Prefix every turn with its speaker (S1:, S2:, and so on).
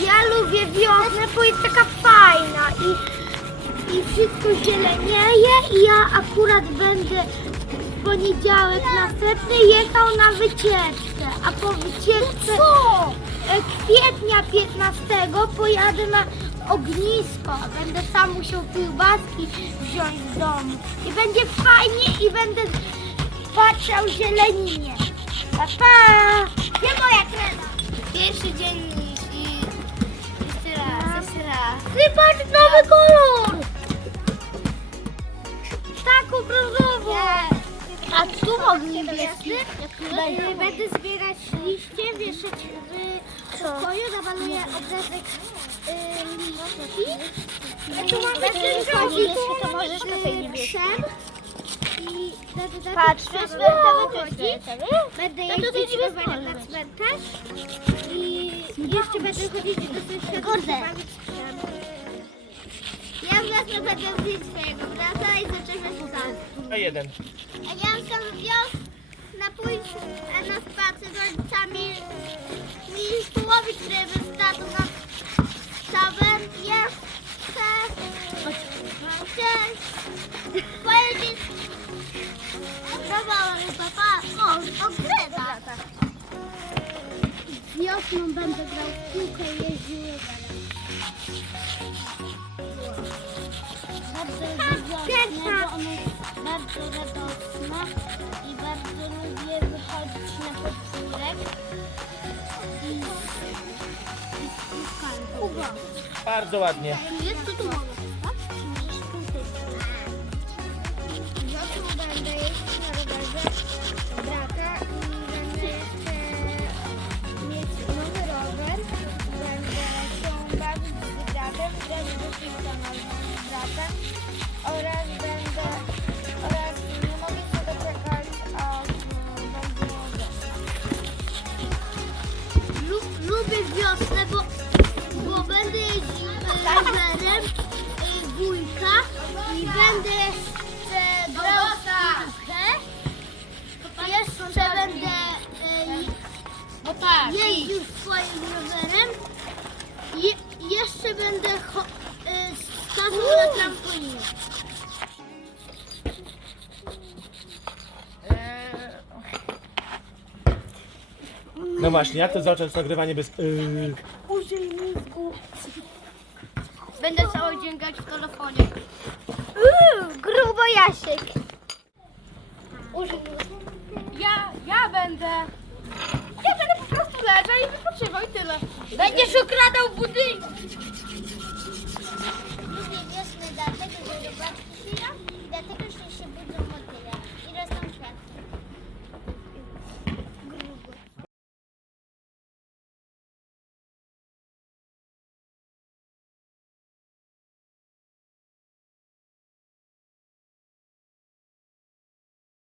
S1: Ja
S2: lubię wiosnę, bo jest taka fajna i, i wszystko zielenieje i ja akurat będę w poniedziałek następny jechał na wycieczkę, a po wycieczce e, kwietnia 15 pojadę na ognisko. Będę sam musiał kiełbaski wziąć z domu. I będzie fajnie i będę patrzał zieleninie. Pa, pa! Gdzie moja krema?
S1: Pierwszy dzień i, i jeszcze raz, jeszcze raz.
S2: Ty patrz, nowy kolor! Tak, obrazowo. A tu mogę niebieski? Będę, będę zbierać liście, wieszać w pokoju, zamaluję obrazek y, liści. A tu mamy ten
S1: niebieski.
S2: krzem. I będę tak
S1: Patrz, to jest fioletowy, to jest fioletowy.
S2: Będę
S1: No
S2: jeździć rowerem na cmentarz jeszcze będę chodzić do sąsiadów
S1: Kurde.
S2: bawić. Ja wezmę będę wziąć swojego brata i zaczepiać sam.
S3: A jeden.
S2: A ja chcę wios na pójść na spacer z rodzicami i połowić ryby z tatą na stawem. Ja chcę, chcę Wiosną będę grał w piłkę i jeździł rowerem.
S1: Bardzo lubię wiosnę, bo ona jest bardzo radosna i bardzo lubię wychodzić na podwórek i, i z piłkami.
S3: Bardzo ładnie.
S2: Jest to tu bratem oraz będę oraz nie mogę się doczekać, aż mm, będzie. Lu- Lubię wiosnę, bo, bo będę jeździł e, rowerem e, wujka i będę jeszcze grał w piłkę. Jeszcze będę e,
S1: tak,
S2: jeździł swoim rowerem. Je, jeszcze będę cho- skakał na trampolinie.
S3: No właśnie, jak to zacząć nagrywanie bez... Yy.
S2: Użyj mózgu.
S1: Będę cały dzień grać w telefonie.
S2: Uuu, grubo Jasiek. Użyj mózgu.
S4: Ja, ja będę. Ja będę po prostu leżał i wypoczywał i tyle.
S1: Będziesz ukradał budynki.